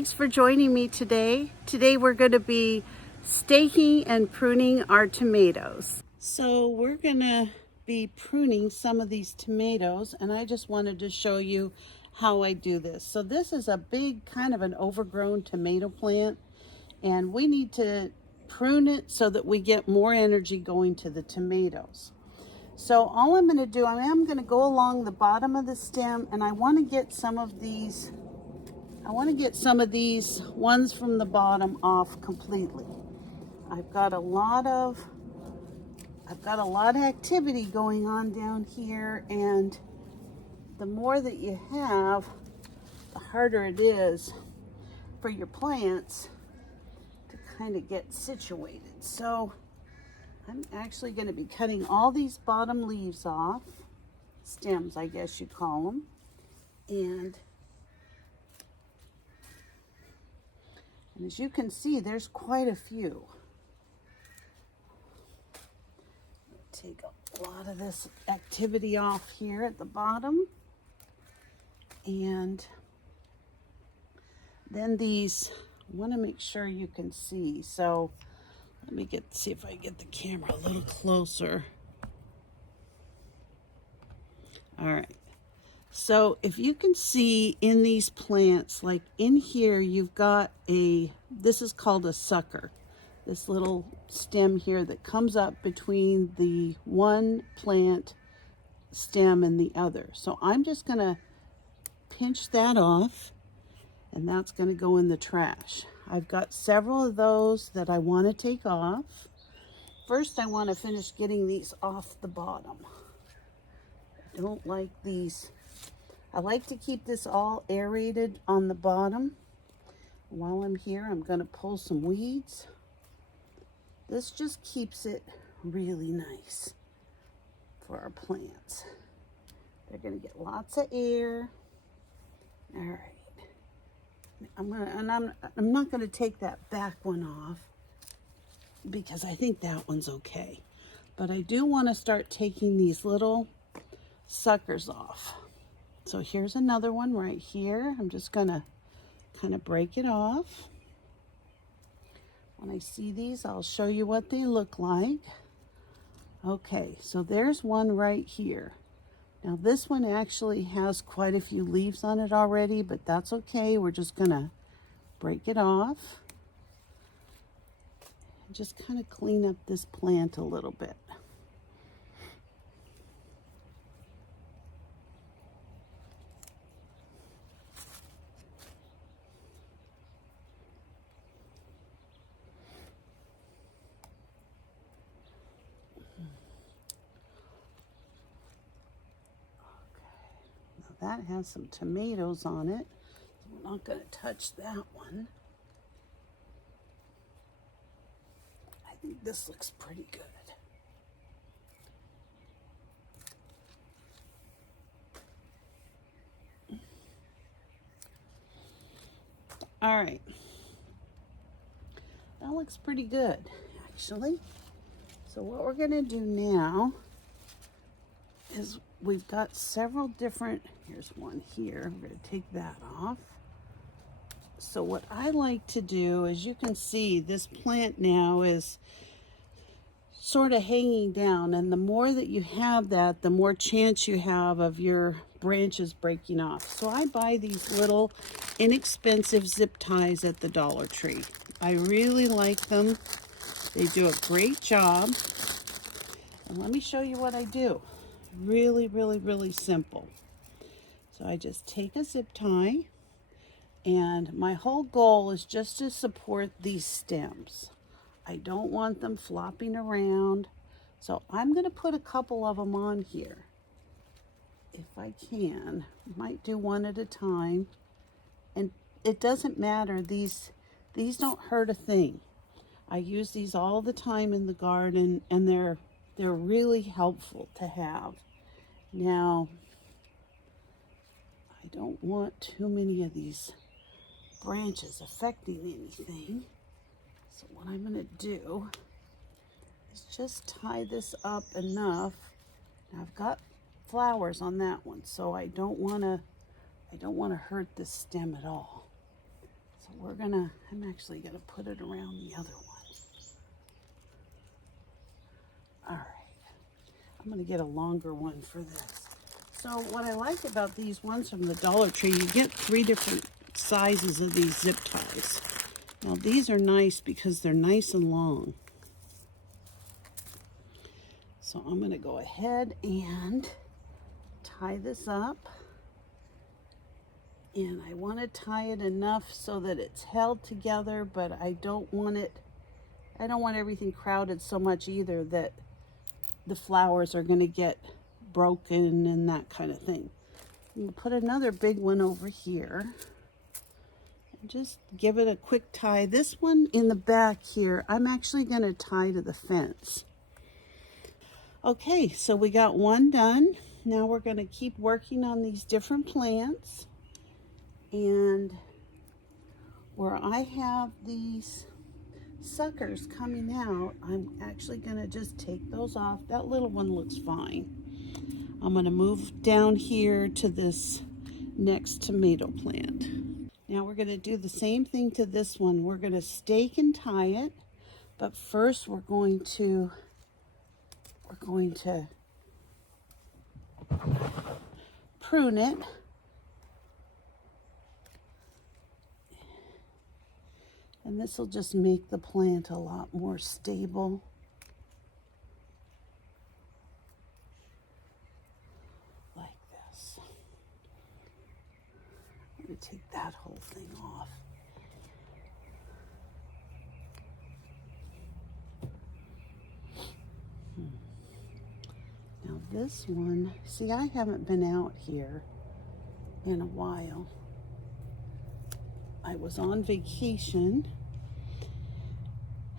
thanks for joining me today. Today we're going to be staking and pruning our tomatoes. So we're going to be pruning some of these tomatoes, and I just wanted to show you how I do this. So this is a big kind of an overgrown tomato plant, and we need to prune it so that we get more energy going to the tomatoes. So all I'm going to do, I am going to go along the bottom of the stem, and I want to get some of these ones from the bottom off completely. I've got a lot of activity going on down here, and the more that you have, the harder it is for your plants to kind of get situated. So I'm actually going to be cutting all these bottom leaves off, stems I guess you'd call them, and as you can see, there's quite a few. Take a lot of this activity off here at the bottom. And then these, I want to make sure you can see. So let me see if I get the camera a little closer. All right. So if you can see in these plants, like in here, you've got this is called a sucker. This little stem here that comes up between the one plant stem and the other. So I'm just gonna pinch that off, and that's gonna go in the trash. I've got several of those that I wanna take off. First, I wanna finish getting these off the bottom. I don't like these. I like to keep this all aerated on the bottom. While I'm here, I'm going to pull some weeds. This just keeps it really nice for our plants. They're going to get lots of air. All right. I'm not going to take that back one off because I think that one's okay. But I do want to start taking these little suckers off. So here's another one right here. I'm just gonna kind of break it off. When I see these, I'll show you what they look like. Okay, so there's one right here. Now this one actually has quite a few leaves on it already, but that's okay. We're just gonna break it off and just kind of clean up this plant a little bit. That has some tomatoes on it. I'm not going to touch that one. I think this looks pretty good. All right. That looks pretty good, actually. So what we're going to do now is we've got several different, here's one here, I'm going to take that off. So what I like to do, as you can see, this plant now is sort of hanging down, and the more that you have that, the more chance you have of your branches breaking off. So I buy these little inexpensive zip ties at the Dollar Tree. I really like them. They do a great job. And let me show you what I do. Really, really, really simple. So I just take a zip tie, and my whole goal is just to support these stems. I don't want them flopping around. So I'm going to put a couple of them on here. If I can, might do one at a time. And it doesn't matter. These don't hurt a thing. I use these all the time in the garden, and they're really helpful to have. Now, I don't want too many of these branches affecting anything. So what I'm going to do is just tie this up enough. Now I've got flowers on that one, so I don't want to hurt this stem at all. So So I'm actually gonna put it around the other one. All right, I'm gonna get a longer one for this. So what I like about these ones from the Dollar Tree, you get 3 different sizes of these zip ties. Now these are nice because they're nice and long. So I'm gonna go ahead and tie this up. And I want to tie it enough so that it's held together, but I don't want everything crowded so much either that the flowers are going to get broken and that kind of thing. I'm going to put another big one over here and just give it a quick tie. This one in the back here, I'm actually going to tie to the fence. Okay, so we got one done. Now we're going to keep working on these different plants. And where I have these suckers coming out, I'm actually going to just take those off. That little one looks fine. I'm going to move down here to this next tomato plant. Now we're going to do the same thing to this one. We're going to stake and tie it, but first we're going to prune it. And this will just make the plant a lot more stable. Like this. I'm going to take that whole thing off. Now this one, see, I haven't been out here in a while. I was on vacation.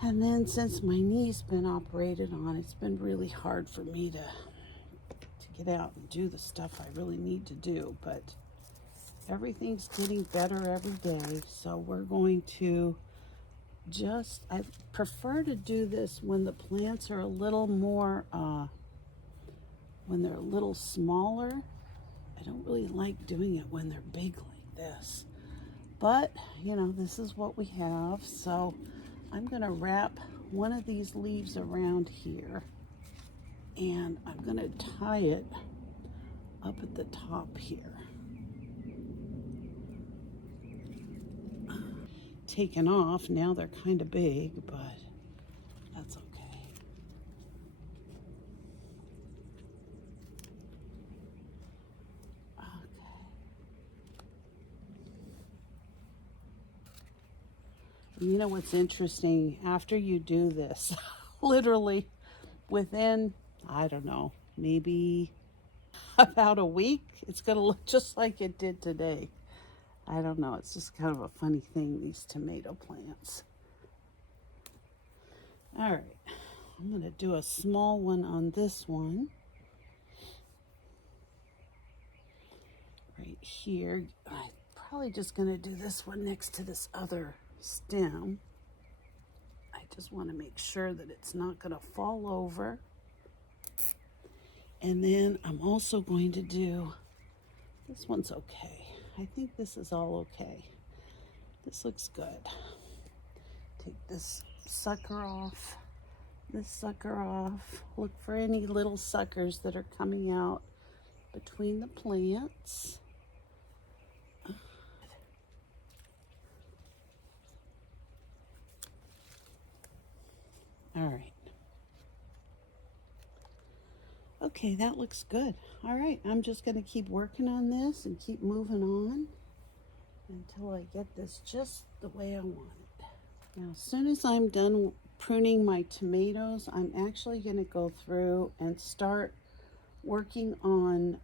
And then since my knee's been operated on, it's been really hard for me to get out and do the stuff I really need to do. But everything's getting better every day. So we're going to I prefer to do this when the plants are a little more, when they're a little smaller. I don't really like doing it when they're big like this. But, you know, this is what we have. So I'm going to wrap one of these leaves around here, and I'm going to tie it up at the top here. Taken off, now they're kind of big, but that's okay. Okay. You know what's interesting? After you do this, literally within, I don't know, maybe about a week, it's going to look just like it did today. I don't know. It's just kind of a funny thing, these tomato plants. All right. I'm going to do a small one on this one. Right here. I'm probably just going to do this one next to this other stem. I just want to make sure that it's not going to fall over. And then I'm also going to do, this one's okay. I think this is all okay. This looks good. Take this sucker off, this sucker off. Look for any little suckers that are coming out between the plants. All right. Okay, that looks good. All right, I'm just going to keep working on this and keep moving on until I get this just the way I want it. Now, as soon as I'm done pruning my tomatoes, I'm actually going to go through and start working on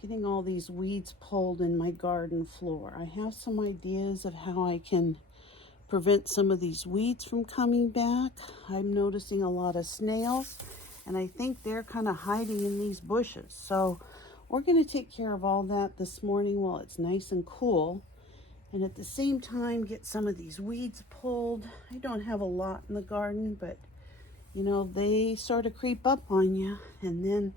getting all these weeds pulled in my garden floor. I have some ideas of how I can prevent some of these weeds from coming back. I'm noticing a lot of snails, and I think they're kind of hiding in these bushes. So we're going to take care of all that this morning while it's nice and cool, and at the same time get some of these weeds pulled. I don't have a lot in the garden, but you know, they sort of creep up on you, and then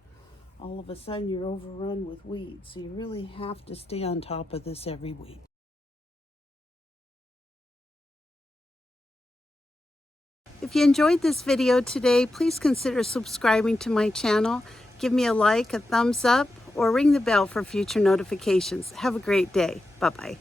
all of a sudden you're overrun with weeds. So you really have to stay on top of this every week. If you enjoyed this video today, please consider subscribing to my channel. Give me a like, a thumbs up, or ring the bell for future notifications. Have a great day. Bye-bye.